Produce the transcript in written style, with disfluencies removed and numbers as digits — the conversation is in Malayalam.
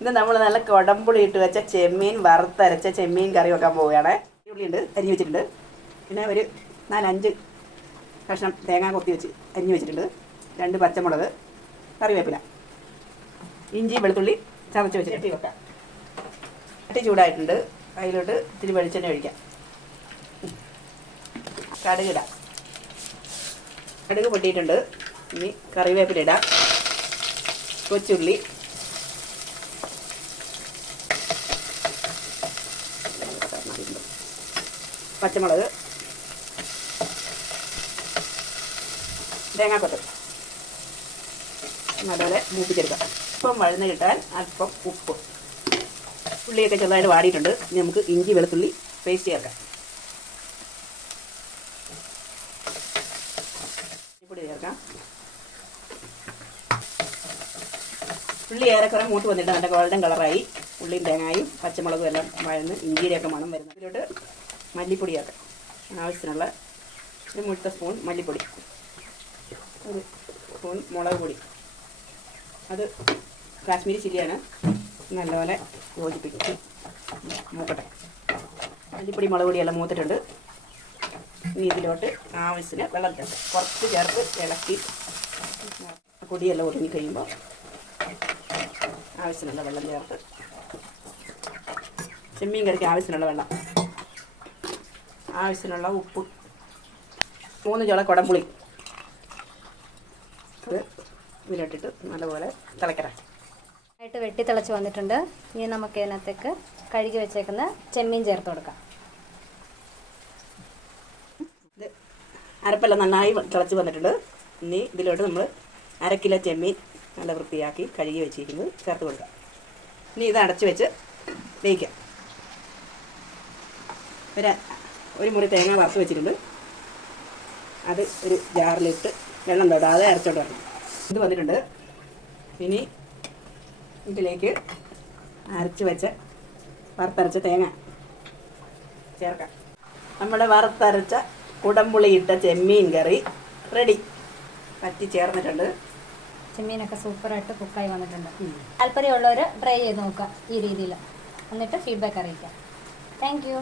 ഇത് നമ്മൾ നല്ല കൊടമ്പുളി ഇട്ട് വെച്ച ചെമ്മീൻ വറുത്തരച്ച ചെമ്മീൻ കറി വെക്കാൻ പോവുകയാണ്. ഉള്ളിയുണ്ട്, അരിഞ്ഞ് വെച്ചിട്ടുണ്ട്. പിന്നെ ഒരു 4-5 കഷ്ണം തേങ്ങ കൊത്തി വെച്ച് അരിഞ്ഞ് വെച്ചിട്ടുണ്ട്. 2 പച്ചമുളക്, കറിവേപ്പില, ഇഞ്ചി വെളുത്തുള്ളി ചതച്ച് വെച്ച് ചട്ടി വെക്കാം. ചട്ടി ചൂടായിട്ടുണ്ട്. അതിലോട്ട് ഇത്തിരി വെളിച്ചെണ്ണ ഒഴിക്കാം. കടുക് ഇടാം. കടുക് പൊട്ടിയിട്ടുണ്ട്. ഇനി കറിവേപ്പില ഇടാം. കൊച്ചുള്ളി, പച്ചമുളക്, തേങ്ങാക്കൊത്ത് നല്ലപോലെ മൂപ്പിച്ചെടുക്കാം. ഇപ്പം വഴന്ന് കിട്ടാൻ അല്പം ഉപ്പ്. ഉള്ളിയൊക്കെ ചെറുതായിട്ട് വാടിയിട്ടുണ്ട്. ഇനി നമുക്ക് ഇഞ്ചി വെളുത്തുള്ളി പേസ്റ്റ് ചേർക്കാം. പൊടി ചേർക്കാം. ഉള്ളി ഏറെക്കുറെ മൂത്ത് വന്നിട്ട് നല്ല ഗോൾഡൻ കളറായി. ഉള്ളിയും തേങ്ങായും പച്ചമുളകും എല്ലാം വഴന്ന് ഇഞ്ചിയുടെയൊക്കെ മണം വരുന്നത്. ഇതിലോട്ട് മല്ലിപ്പൊടി ചേർക്കാം. ആവശ്യത്തിനുള്ള ഒരു 3 സ്പൂൺ മല്ലിപ്പൊടി, 1 സ്പൂൺ മുളക് പൊടി. അത് കാശ്മീരി ചില്ലിയാണ്. നല്ലപോലെ യോജിപ്പിക്കും. മൂക്കട്ടെ. മല്ലിപ്പൊടി മുളക് പൊടിയെല്ലാം മൂത്തിട്ടുണ്ട്. ഇനി ഇതിലോട്ട് ആവശ്യത്തിന് വെള്ളം ചേർക്കാം. കുറച്ച് ചേർത്ത് ഇളക്കി പൊടിയെല്ലാം ഒതുങ്ങി കഴിയുമ്പോൾ ആവശ്യത്തിനുള്ള വെള്ളം ചേർത്ത് ചെമ്മീൻ കറിക്ക് ആവശ്യത്തിനുള്ള വെള്ളം, ആവശ്യത്തിനുള്ള ഉപ്പ്, 3 ചോള കുടംപുളി അത് ഇതിലിട്ടിട്ട് നല്ലപോലെ തിളയ്ക്കണം. ആയിട്ട് വെട്ടി തിളച്ച് വന്നിട്ടുണ്ട്. ഇനി നമുക്ക് ഇതിനകത്തേക്ക് കഴുകി വെച്ചേക്കുന്ന ചെമ്മീൻ ചേർത്ത് കൊടുക്കാം. ഇത് അരപ്പെല്ലാം നന്നായി തിളച്ച് വന്നിട്ടുണ്ട്. ഇനി ഇതിലോട്ട് നമ്മൾ 1/2 കിലോ ചെമ്മീൻ നല്ല വൃത്തിയാക്കി കഴുകി വെച്ചിരിക്കുന്നത് ചേർത്ത് കൊടുക്കാം. ഇനി ഇത് അടച്ച് വെച്ച് വേവിക്കാം. ഒരു മുറി തേങ്ങ വറുത്ത് വെച്ചിട്ടുണ്ട്. അത് ഒരു ജാറിലിട്ട് വെള്ളം തൊടാതെ അരച്ചോണ്ട് വരണം. ഇത് വന്നിട്ടുണ്ട്. ഇനി ഇതിലേക്ക് വറുത്തരച്ച തേങ്ങ ചേർക്കാം. നമ്മുടെ വറുത്തരച്ച കുടംപുളി ഇട്ട ചെമ്മീൻ കറി റെഡി. പറ്റി ചേർന്നിട്ടുണ്ട്. ചെമ്മീനൊക്കെ സൂപ്പറായിട്ട് കുക്കായി വന്നിട്ടുണ്ട്. താല്പര്യമുള്ളവർ ട്രൈ ചെയ്ത് നോക്കുക ഈ രീതിയിൽ. എന്നിട്ട് ഫീഡ്ബാക്ക് അറിയിക്കാം. Thank you.